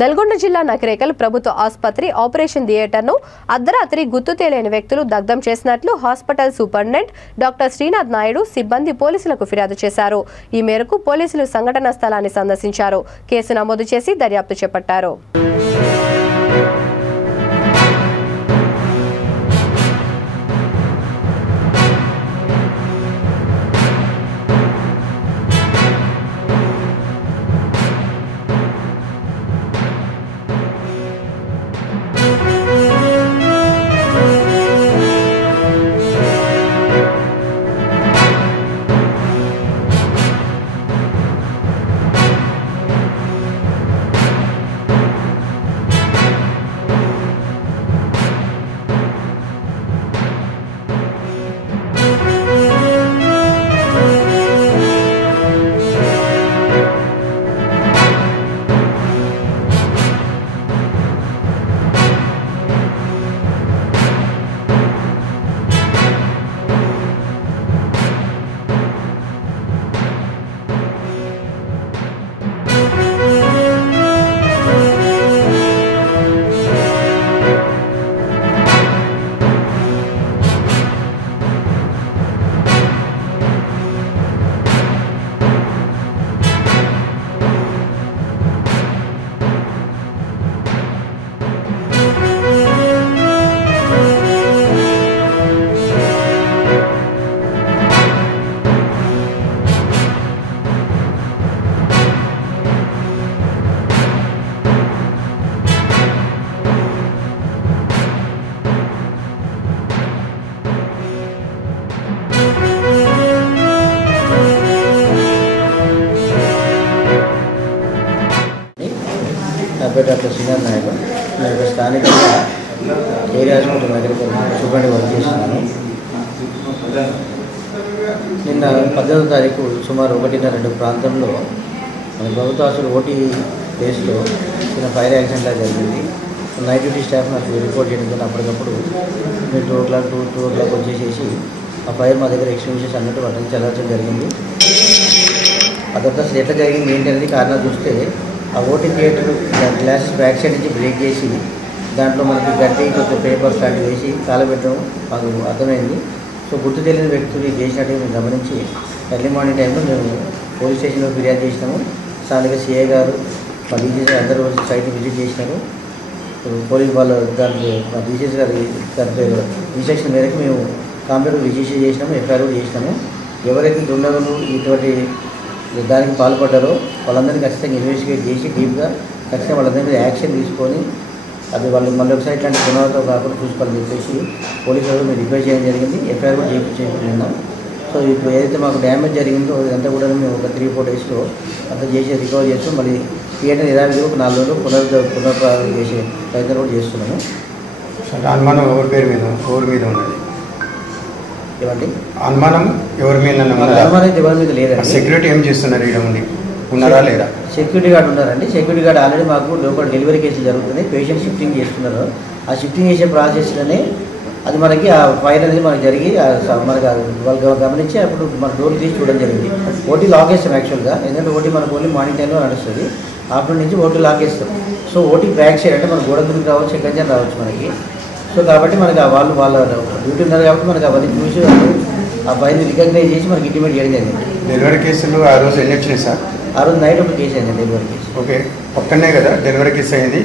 నల్గొండ జిల్లా నకరేకల్ ప్రభుత్వ ఆసుపత్రి ఆపరేషన్ థియేటర్ను అర్ధరాత్రి గుర్తు తెలియని వ్యక్తులు దగ్ధం చేసినట్లు hospital superintendent doctor Srinath Naidu సిబ్బంది పోలీసులకు ఫిర్యాదు చేశారు. ఈ మేరకు పోలీసులు సంఘటనా స్థలాన్ని సందర్శించారు. కేసు నమోదు చేసి దర్యాప్తు చేపట్టారు. డాక్టర్ శ్రీనాథ్ నాయుడు నేను స్థానికంగా ఏరియా హాస్పిటల్ నగరికి సూపరింటెండెంట్ వర్క్ చేస్తున్నాను. నిన్న 18వ తారీఖు సుమారు 1:30 ప్రాంతంలో మన ప్రభుత్వ హాస్పిటల్ ఓటీ ప్లేస్లో చిన్న ఫైర్ యాక్సిడెంట్ లాగా జరిగింది. నైట్ డ్యూటీ స్టాఫ్ నాకు రిపోర్ట్ చేయడం అప్పటికప్పుడు మీరు 2 o'clock వచ్చేసేసి ఆ ఫైర్ మా దగ్గర ఎక్స్టింగ్విషర్స్ అన్నట్టు వాటిని చల్లార్చడం జరిగింది. ఆ తర్వాత అసలు ఎట్లా జరిగింది ఏంటి అనేది కారణాలు చూస్తే ఆ OT theatre glasses back side నుంచి బ్రేక్ చేసి దాంట్లో మనకి గడ్డి కొంచెం పేపర్స్ లాంటివి వేసి కాలబెట్టడం మాకు అర్థమైంది. సో గుర్తు తెలియని వ్యక్తులు చేసినట్టు మేము గమనించి ఎర్లీ మార్నింగ్ టైంలో మేము పోలీస్ స్టేషన్లో ఫిర్యాదు చేసినాము. స్థానిక సిఐ గారు మా డీజీసీ అందరూ సైట్ విజిట్ చేసినారు. పోలీస్ వాళ్ళు దానికి మా డీజీసీ గారు దాని ఇన్స్ట్రక్షన్ మేరకు మేము కంప్లీట్ రిజిస్టర్ చేసినాము, ఎఫ్ఐఆర్ కూడా చేసినాము. ఎవరైతే దుండగులు ఇటువంటి దానికి పాల్పడ్డారో వాళ్ళందరినీ ఖచ్చితంగా ఇన్వెస్టిగేట్ చేసి డీప్గా ఖచ్చితంగా వాళ్ళందరి మీద యాక్షన్ తీసుకొని అది వాళ్ళు మళ్ళీ ఒకసారి ఇట్లాంటి పునరావృతం కాకుండా చూసుకోవాలని చెప్పేసి పోలీసులు మేము రిక్వెస్ట్ చేయడం జరిగింది. ఎఫ్ఐఆర్ కూడా చేయించుకున్నాం. సో ఇప్పుడు ఏదైతే మాకు డ్యామేజ్ జరిగిందో అదంతా కూడా మేము ఒక 3-4 డేస్లో అంతా చేసి రికవర్ చేస్తాం. మళ్ళీ థియేటర్ యథావిధిగా ఒక 4 రోజులు పునర్ప్రారంభం చేసే ప్రయత్నం కూడా చేస్తున్నాము. అనుమానం ఎవరి మీద ఉన్నది? ఏమండి అనుమానం ఎవరి మీద? అనుమానం ఎవరి మీద లేదండి. సెక్యూరిటీ ఏం చేస్తున్నారు? ఇక్కడ ఉన్నారా లేదా? సెక్యూరిటీ గార్డ్ ఉన్నారండి. సెక్యూరిటీ గార్డ్ ఆల్రెడీ మాకు లోపల డెలివరీ కేసులు జరుగుతున్నాయి. పేషెంట్ షిఫ్టింగ్ చేస్తున్నారు. ఆ షిఫ్టింగ్ చేసే ప్రాసెస్లోనే అది మనకి ఆ ఫైర్ అనేది మనకి జరిగి మనకి వాళ్ళు గమనించి అప్పుడు మన డోర్ తీసి చూడడం జరిగింది. ఓటీ లాక్ వేస్తాం యాక్చువల్గా. ఎందుకంటే ఓటీ మనకు ఓన్లీ మార్నింగ్ టైంలో నడుస్తుంది. ఆఫ్టర్నూన్ నుంచి ఓటీ లాక్ వేస్తాం. సో ఓటీ బ్యాక్ సైడ్ అంటే మన గోడ దురికి రావచ్చు, ఎక్కడి నుంచి రావచ్చు మనకి. సో కాబట్టి మనకి వాళ్ళ డ్యూటీ ఉన్నారు కాబట్టి మనకి అవన్నీ చూసి ఆ ఫైర్ని రికగ్నైజ్ చేసి మనకి ఇంటిమేట్ చేయడం జరిగింది. డెలివరీ కేసులు ఆ రోజు ఎన్ని వచ్చినాయి సార్? ఆ రోజు నైట్ ఒక కేసు అయింది డెలివరీ కేసు. ఓకే, ఒక్కనే కదా డెలివరీ కేసు అయింది.